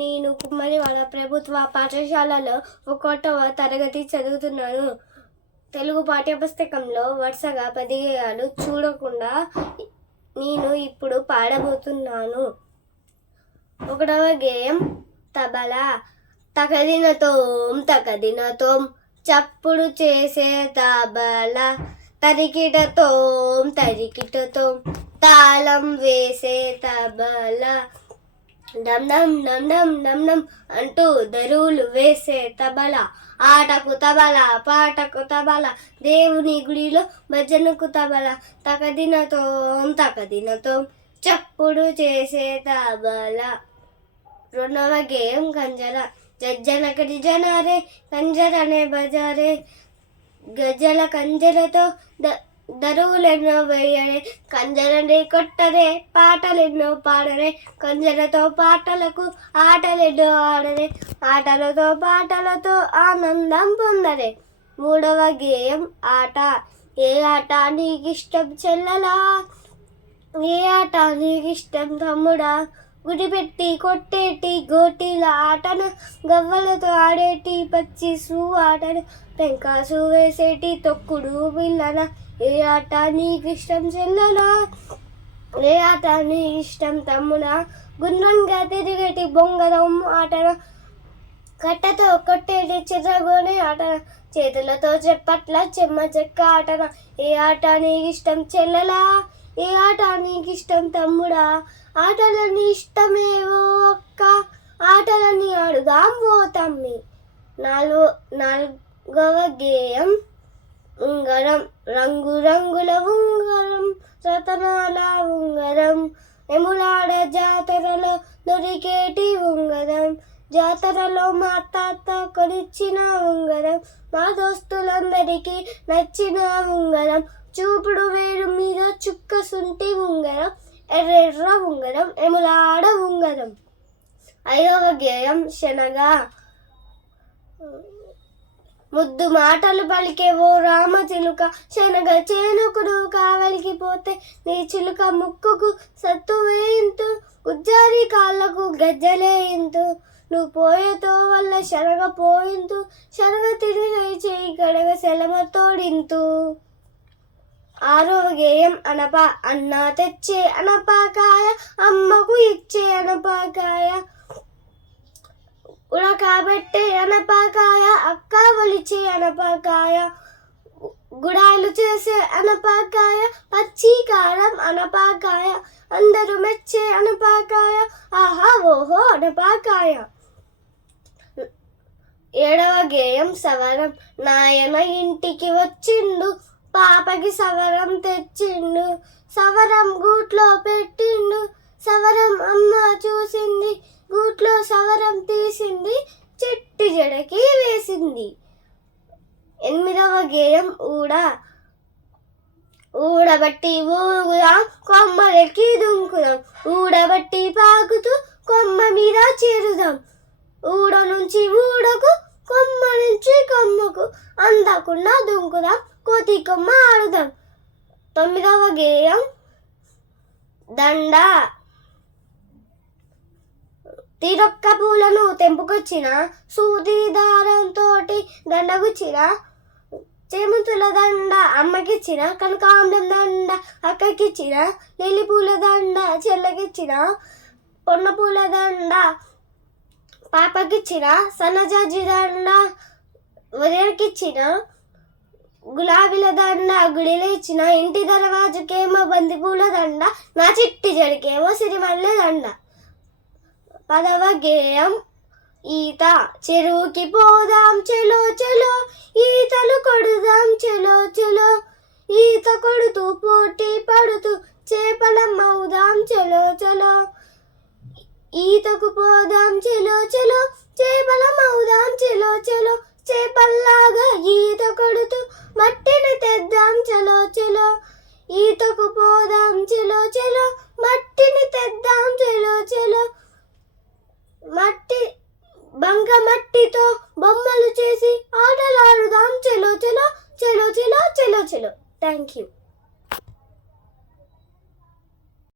నేను కుమ్మరివాడ ప్రభుత్వ పాఠశాలలో 1వ తరగతి చదువుతున్నాను. తెలుగు పాఠ్యపుస్తకంలో వరుసగా 10 గేయాలు చూడకుండా నేను ఇప్పుడు పాడబోతున్నాను. 1వ గేయం తబలా. తకదినతోం తకదినతోం చప్పుడు చేసే తబలా, తరికిటతోం తరికిటతోం తాళం వేసే తబలా, డమ్ డమ్ డమ్ డమ్ డమ్ డమ్ అంటూ దరువులు వేసే తబలా, ఆటకు తబలా పాటకు తబలా, దేవుని గుడిలో భజనకు తబలా, తకదినతోం తకదినతోం చప్పుడు చేసే తబలా. 2వ గేయం కంజర. జజ్జనకటి జనారే కంజరనే బజారే, గజల కంజరతో దరువులెన్నో వేయరే, కంజరనే కొట్టరే పాటలెన్నో పాడరే, కంజరతో పాటలకు ఆటలెన్నో ఆడరే, ఆటలతో పాటలతో ఆనందం పొందరే. 3వ గేయం ఆట. ఏ ఆట నీకిష్టం చెల్లలా, ఏ ఆట నీకిష్టం తమ్ముడా, గుడిపెట్టి కొట్టేటి గోటీల ఆటను, గవ్వలతో ఆడేటి పచ్చిసు ఆటను, టెంకాసు వేసేటి తొక్కుడు పిల్లన, ఏ ఆట నీకిష్టం చెల్లలా, ఏ ఆట నీకిష్టం తమ్ముడా, గుండ్రంగా తిరిగేటి బొంగరం ఆటన, కట్టతో కొట్టేటి చిర్రగోనే ఆటన, చేతులతో చెప్పట్ల చెమ్మ చెక్క ఆటన, ఏ ఆట నీకిష్టం చెల్లలా, ఏ ఆట నీకిష్టం తమ్ముడా, ఆటలన్నీ ఇష్టమేవో ఒక్క, ఆటలన్నీ ఆడుదాం ఓ తమ్మి. 4వ గేయం ఉంగరం. రంగు రంగుల ఉంగరం రతనాల ఉంగరం, ఎములాడ జాతరలో దొరికేటి ఉంగరం, జాతరలో మా తాత కొనిచ్చిన ఉంగరం, మా దోస్తులందరికీ నచ్చిన ఉంగరం, చూపుడు వేరు మీద చుక్క సుంటి ఉంగరం, ఎర్రెర్ర ఉంగరం ఎములాడ ఉంగరం. 5వ గేయం శనగ. ముద్దు మాటలు పలికే ఓ రామ చిలుక, శనగ చేనుకుడు కావలికి పోతే నీ చిలుక ముక్కుకు సత్తు వేయింతు, గుజ్జారి కాళ్ళకు గజ్జలేయింతు, నువ్వు పోయేతో వల్ల శనగ పోయింతు, శనగ తిని చేయి గడగ సెలమ తోడింతు. 6వ గేయం అనప. అన్న తెచ్చే అనపకాయ, అమ్మకు ఇచ్చే అనపకాయ, ఉడకబెట్టే అనపకాయ, అక్క ఒలిచే అనపకాయ, గుడాయిలు చేసే అనపకాయ, పచ్చి కారం అనపకాయ, అందరూ మెచ్చే అనపకాయ, ఆహా ఓహో అనపకాయ. 7వ గేయం సవరం. నాయన ఇంటికి వచ్చిండు, పాపకి సవరం తెచ్చిండు, సవరం గూట్లో పెట్టిండు, సవరం అమ్మ చూసింది, గూట్లో సవరం తీసింది, చెట్టు జడకి వేసింది. 8వ గేయం ఊడ. ఊడబట్టి ఊగుదాం కొమ్మలకి దుంకుదాం, ఊడబట్టి పాకుతూ కొమ్మ మీద చేరుదాం, ఊడ నుంచి ఊడకు కొమ్మ నుంచి కొమ్మకు అందకుండా దుంకుదాం, కోతి కొమ్మ ఆడుదాం. 9వ గేయం దండ. తీరొక్క పూలను తెంపుకొచ్చిన, సూది దారంతోటి దండగుచ్చిన, చేమంతుల దండ అమ్మకిచ్చిన, కనకాంబరం దండ అక్కకిచ్చిన, లిల్లీ పూల దండ చెల్లకిచ్చిన, పొన్న పూల దండ పాపకిచ్చిన, సన్నజాజి దండ వదినకిచ్చిన, గులాబీల దండ గుడిలో ఇచ్చిన, ఇంటి దర్వాజుకేమో బంతి పూల దండ, నా చిట్టి జడికేమో సిరిమల్లె దండ. 10వ గేయం ఈత. చెరువుకి పోదాం చెలో చెలో, ఈతలు కొడుదాం చెలో చెలో, ఈత కొడుతూ పోటీ పడుతూ చేపలమ్మవుదాం చెలో చెలో, ఈతకు పోదాం చెలో చెలో, చేపలమ్మవుదాం చెలో చెలో, చేపల్లాగా ఈత కొడుతూ మట్టిని తెద్దాం చెలో చెలో, ఈతకు పోదాం చెలో చెలో, మట్టిని తెద్దాం చెలో చెలో, మట్టి బంక మట్టితో బొమ్మలు చేసి ఆటలాడుదాం చెలో చెలో చెలో చెలో చెలో చెలో. Thank you.